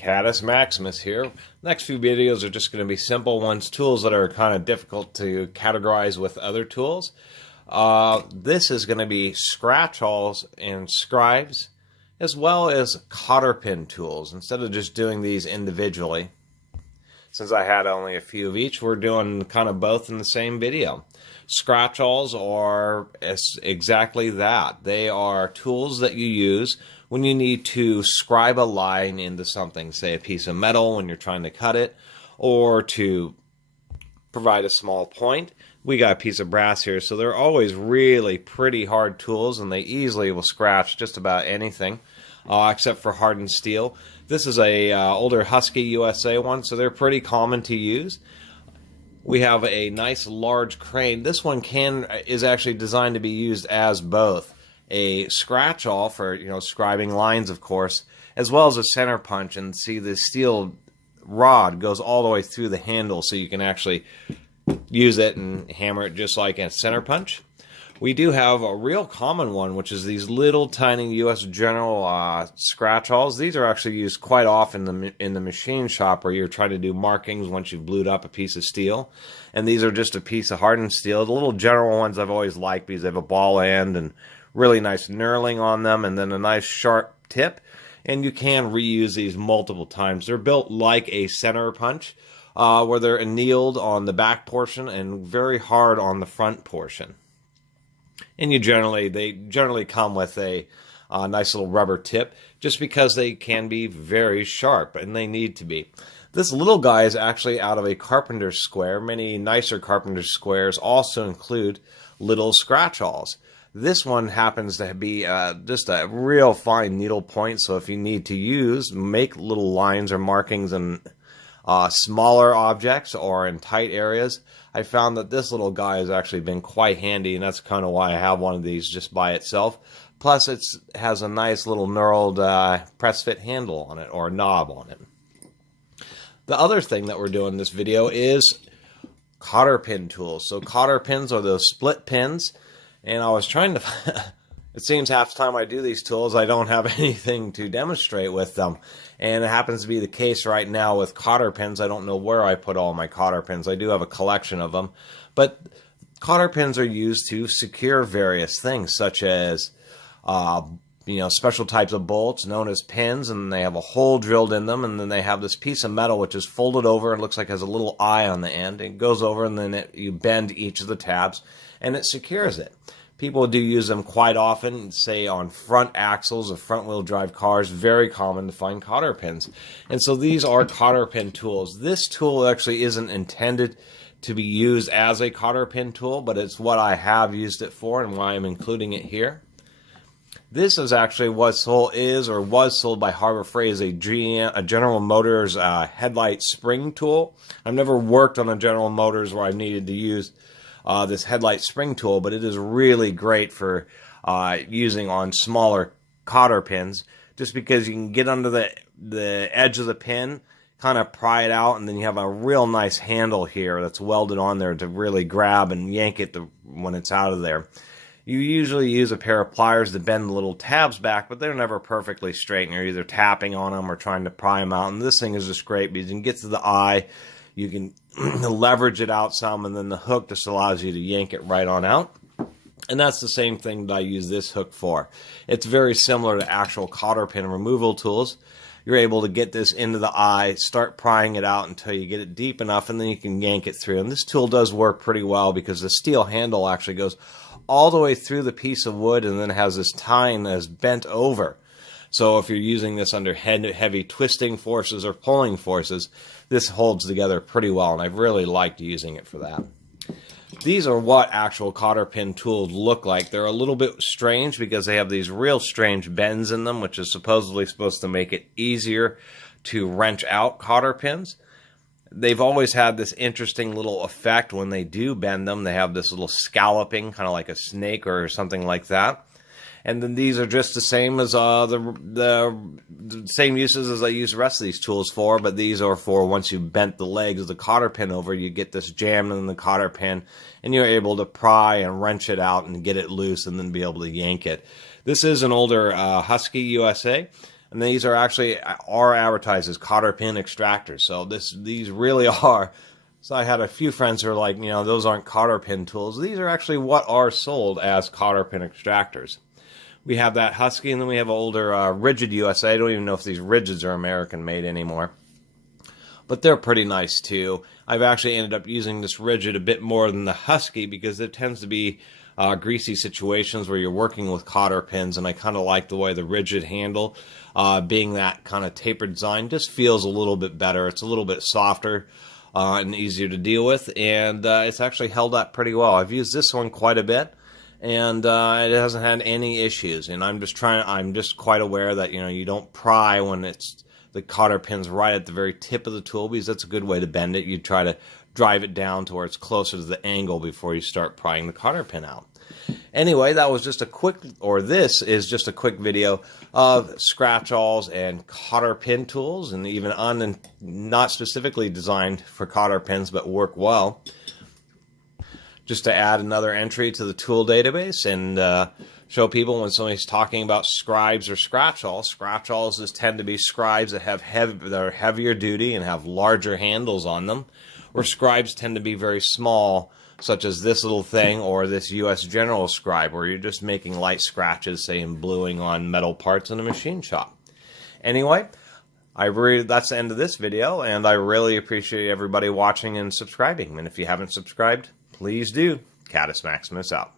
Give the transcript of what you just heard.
Catus Maximus here. Next few videos are just going to be simple ones, tools that are kind of difficult to categorize with other tools. This is going to be scratch awls and scribes, as well as cotter pin tools. Instead of just doing these individually, since I had only a few of each, we're doing kind of both in the same video. Scratch awls are exactly that. They are tools that you use when you need to scribe a line into something, say a piece of metal when you're trying to cut it, or to provide a small point. We got a piece of brass here, so they're always really pretty hard tools, and they easily will scratch just about anything, except for hardened steel. This is a older Husky USA one, so they're pretty common to use. We have a nice large crane. This one is actually designed to be used as both a scratch awl for scribing lines, of course, as well as a center punch. And see, the steel rod goes all the way through the handle, so you can actually use it and hammer it just like a center punch. We do have a real common one, which is these little tiny U.S. General scratch awls. These are actually used quite often in the machine shop where you're trying to do markings once you've blued up a piece of steel. And these are just a piece of hardened steel. The little General ones I've always liked because they have a ball end and really nice knurling on them, and then a nice sharp tip. And you can reuse these multiple times. They're built like a center punch, where they're annealed on the back portion and very hard on the front portion. And they generally come with a nice little rubber tip, just because they can be very sharp, and they need to be. This little guy is actually out of a carpenter's square. Many nicer carpenter's squares also include little scratch awls. This one happens to be just a real fine needle point, so if you need to make little lines or markings in smaller objects or in tight areas, I found that this little guy has actually been quite handy, and that's kind of why I have one of these just by itself. Plus, it has a nice little knurled press fit handle on it, or knob on it. The other thing that we're doing in this video is cotter pin tools. So cotter pins are those split pins, and I was trying to... It seems half the time I do these tools, I don't have anything to demonstrate with them. And it happens to be the case right now with cotter pins. I don't know where I put all my cotter pins. I do have a collection of them. But cotter pins are used to secure various things, such as special types of bolts known as pins, and they have a hole drilled in them, and then they have this piece of metal which is folded over and looks like it has a little eye on the end. It goes over, and then you bend each of the tabs, and it secures it. People do use them quite often, say on front axles of front-wheel drive cars. Very common to find cotter pins. And so these are cotter pin tools. This tool actually isn't intended to be used as a cotter pin tool, but it's what I have used it for and why I'm including it here. This is actually was sold by Harbor Freight as a General Motors headlight spring tool. I've never worked on a General Motors where I've needed to use this headlight spring tool, but it is really great for using on smaller cotter pins, just because you can get under the edge of the pin, kind of pry it out, and then you have a real nice handle here that's welded on there to really grab and yank it when it's out of there. You usually use a pair of pliers to bend the little tabs back, but they're never perfectly straight, and you're either tapping on them or trying to pry them out. And this thing is just great because you can get to the eye, you can leverage it out some, and then the hook just allows you to yank it right on out. And that's the same thing that I use this hook for. It's very similar to actual cotter pin removal tools. You're able to get this into the eye, start prying it out until you get it deep enough, and then you can yank it through. And this tool does work pretty well because the steel handle actually goes all the way through the piece of wood, and then has this tine that is bent over. So if you're using this under heavy twisting forces or pulling forces, this holds together pretty well, and I've really liked using it for that. These are what actual cotter pin tools look like. They're a little bit strange because they have these real strange bends in them, which is supposedly supposed to make it easier to wrench out cotter pins. They've always had this interesting little effect when they do bend them. They have this little scalloping, kind of like a snake or something like that. And then these are just the same as the same uses as I use the rest of these tools for, but these are for once you've bent the legs of the cotter pin over, you get this jam in the cotter pin, and you're able to pry and wrench it out and get it loose and then be able to yank it. This is an older Husky USA. And these are actually advertised as Cotter pin extractors. So these really are. So I had a few friends who are like, you know, those aren't Cotter pin tools. These are actually what are sold as Cotter pin extractors. We have that Husky, and then we have older Rigid USA. I don't even know if these Rigids are American made anymore. But they're pretty nice too. I've actually ended up using this Rigid a bit more than the Husky because there tends to be greasy situations where you're working with Cotter pins, and I kind of like the way the Rigid handle, being that kind of tapered design, just feels a little bit better. It's a little bit softer and easier to deal with, and it's actually held up pretty well. I've used this one quite a bit, and it hasn't had any issues. And I'm just quite aware that, you know, you don't pry when it's the Cotter pin's right at the very tip of the tool, because that's a good way to bend it. You try to drive it down to where it's closer to the angle before you start prying the Cotter pin out. Anyway, that was just a quick, or this is just a quick video of scratch awls and Cotter pin tools, and even not specifically designed for Cotter pins, but work well. Just to add another entry to the tool database and show people when somebody's talking about Scribes or scratch awls. Scratch awls tend to be Scribes that that are heavier duty and have larger handles on them, where Scribes tend to be very small, such as this little thing or this US General Scribe, where you're just making light scratches, say, and bluing on metal parts in a machine shop. Anyway, that's the end of this video, and I really appreciate everybody watching and subscribing. And if you haven't subscribed, please do. Catus Maximus out.